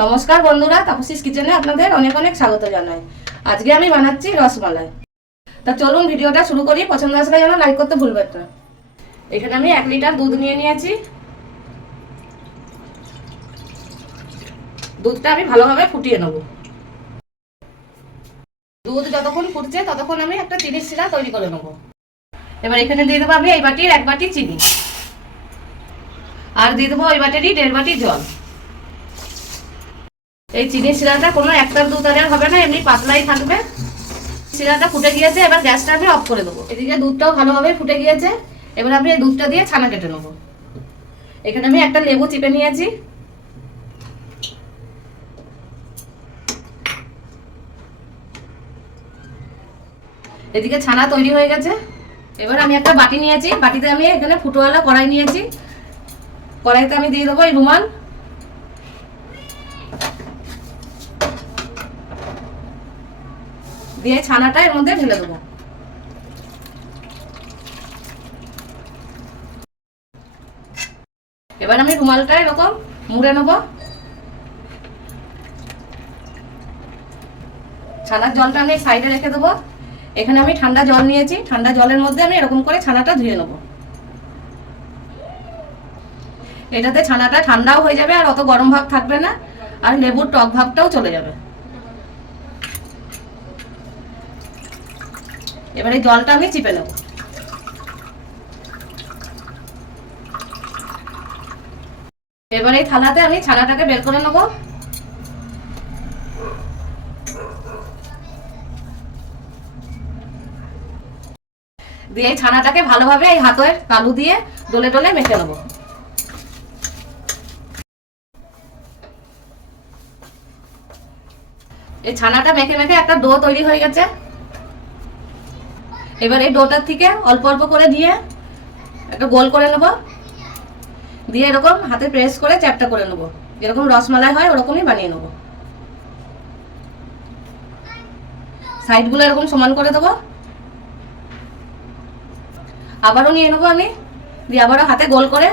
নমস্কার বন্ধুরা, তাপসিস কিচেনে আপনাদের অনেক অনেক স্বাগত জানাই। আজকে আমি বানাচ্ছি রসমালাই। তা চলুন ভিডিওটা শুরু করি, পছন্দ আসলে যেন লাইক করতে ভুলবেন না। এখানে আমি এক লিটার দুধ নিয়ে নিয়েছি। দুধটা আমি ভালোভাবে ফুটিয়ে নেব। দুধ যতক্ষণ ফুটছে ততক্ষণ আমি একটা চিনির শিরা তৈরি করে নেব। এবার এখানে দিয়ে দেবো আমি এই বাটির এক বাটি চিনি। আর দিয়ে দেবো ওই বাটিরই দেড় বাটি জল। এই চিনির শিরাটা কোনো একটা একটার দুতারের হবে না, এমনি পাতলাই থাকবে। শিরাটা ফুটে গিয়েছে, এবার গ্যাসটা আমি অফ করে দেবো। এদিকে দুধটাও ভালোভাবে ফুটে গিয়েছে, এবার আমি এই দুধটা দিয়ে ছানা কেটে নেব। এখানে আমি একটা লেবু চিপে নিয়েছি। এদিকে ছানা তৈরি হয়ে গেছে। এবার আমি একটা বাটি নিয়েছি। বাটিতে আমি এখানে ফুটোওয়ালা কড়াই নিয়েছি। কড়াইতে আমি দিয়ে দেবো এই রুমাল। দিয়ে ছানাটা এর মধ্যে ঢেলে দেবো। এবার আমি রুমালটা এরকম মুড়ে নেব। ছানার জলটা আমি সাইডে রেখে দেবো। এখানে আমি ঠান্ডা জল নিয়েছি, ঠান্ডা জলের মধ্যে আমি এরকম করে ছানাটা ধুয়ে নেব। এটাতে ছানাটা ঠান্ডাও হয়ে যাবে আর অত গরম ভাব থাকবে না, আর লেবুর টক ভাবটাও চলে যাবে। এবার জলটা আমি চিপে নেব। এবার এই থালাতে আমি ছানাটাকে বের করে নেব। দিয়ে এই ছানাটাকে ভালোভাবে এই হাতের তালু দিয়ে ডলে ডলে মেখে নেব। এই ছানাটা মেখে মেখে একটা ডো তৈরি হয়ে গেছে। এবার এই ডোটার থেকে অল্প অল্প করে দিয়ে একটা গোল করে নেব। দিয়ে এরকম হাতে প্রেস করে চ্যাপটা করে নেব। যেরকম রসমালাই হয়, ওরকমই বানিয়ে নেব। সাইডগুলো এরকম সমান করে দেবো। আবারও নিয়ে নেব আমি। দিয়ে আবারও হাতে গোল করে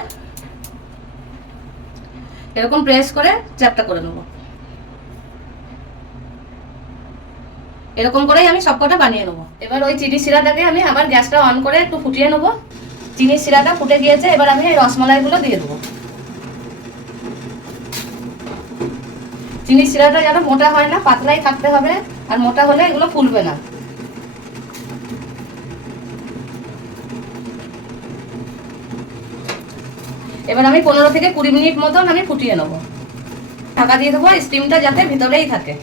এরকম প্রেস করে চ্যাপটা করে নেব। এরকম করেই আমি সবকটা বানিয়ে নেব। এবার ওই চিনি শিরাটাকে আমি আবার গ্যাসটা অন করে একটু ফুটিয়ে নেব। চিনির শিরাটা ফুটে গিয়েছে, এবার আমি এই রসমালাইগুলো দিয়ে দেবো। চিনির শিরাটা যেন মোটা হয় না, পাতলাই থাকতে হবে, আর মোটা হলে এগুলো ফুলবে না। এবার আমি পনেরো থেকে কুড়ি মিনিট মতন আমি ফুটিয়ে নেব। ঢাকা দিয়ে দেবো স্টিমটা যাতে ভিতরেই থাকে।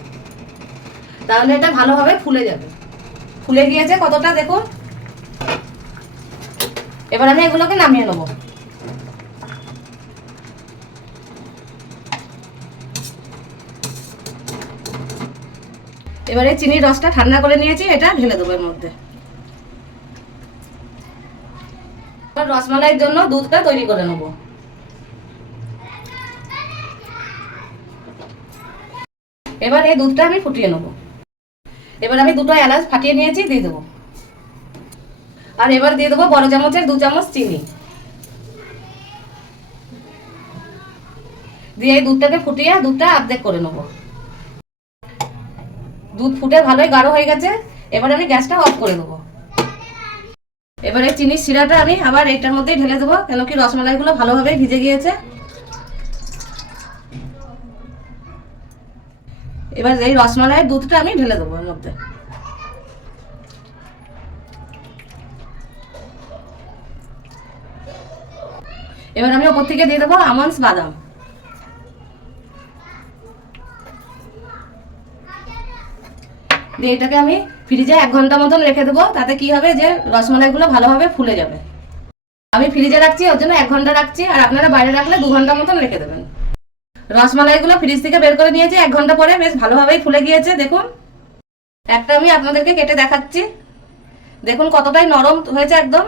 তাহলে এটা ভালোভাবে ফুলে যাবে। ফুলে গিয়েছে কতটা দেখুন? এবার আমি এগুলোকে নামিয়ে নেব। এবারে চিনির রসটা ঠান্ডা করে নিয়েছি, এটা ঢেলে দেবো এর মধ্যে। রসমালাইয়ের জন্য দুধটা তৈরি করে নেব। এবার এই দুধটা আমি ফুটিয়ে নেব। এবার আমি দুটো এলাচ ফাটিয়ে নিয়েছি, দিয়ে দেবো। আর এবার দিয়ে দেবো বড় চামচের দু চামচ চিনি। দিয়ে এই দুধটাকে ফুটিয়ে দুধটা অর্ধেক করে নেব। দুধ ফুটে ভালোই গাঢ় হয়ে গেছে, এবার আমি গ্যাসটা অফ করে দেবো। এবারে চিনির শিরাটা আমি আবার এটার মধ্যেই ঢেলে দেবো, কেন কি রসমালাইগুলো ভালোভাবে ভিজে গিয়েছে। এবার এই রসমালাইয়ের দুধটা আমি ঢেলে দেবো এর মধ্যে। এবার আমি ওপর থেকে দিয়ে দেবো আমন্ডস বাদাম। দিয়ে এটাকে আমি ফ্রিজে এক ঘণ্টা মতন রেখে দেবো, তাতে কি হবে যে রসমালাইগুলো ভালোভাবে ফুলে যাবে। আমি ফ্রিজে রাখছি, ওর জন্য এক ঘণ্টা রাখছি, আর আপনারা বাইরে রাখলে দু ঘণ্টা মতন রেখে দেবেন। রসমালাইগুলো ফ্রিজ থেকে বের করে নিয়েছি, এক ঘণ্টা পরে বেশ ভালোভাবেই ফুলে গিয়েছে, দেখুন। একটা আমি আপনাদেরকে কেটে দেখাচ্ছি। দেখুন কতটাই নরম হয়েছে একদম।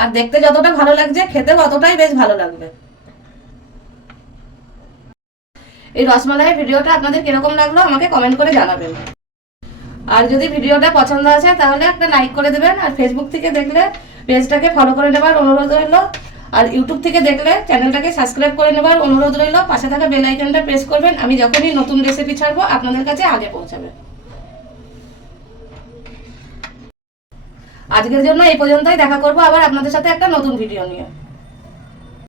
আর দেখতে যতটা ভালো লাগছে খেতে অতটাই বেশ ভালো লাগবে। এই রসমালাই ভিডিওটা আপনাদের কীরকম লাগল, আমাকে কমেন্ট করে জানাবেন। আর যদি ভিডিওটা পছন্দ আছে, তাহলে একটা লাইক করে দেবেন, আর ফেসবুক থেকে দেখলে পেজটাকে ফলো করে নেবার অনুরোধ রইল। আর ইউটিউব থেকে দেখলে চ্যানেলটাকে সাবস্ক্রাইব করে নেবার অনুরোধ রইল। পাশে থাকা বেল আইকনটা প্রেস করবেন, আমি যখনই নতুন রেসিপি ছাড়বো, আপনাদের কাছে আগে পৌঁছাবে। আজকের জন্য এই পর্যন্তই, দেখা করব আবার আপনাদের সাথে একটা নতুন ভিডিও নিয়ে।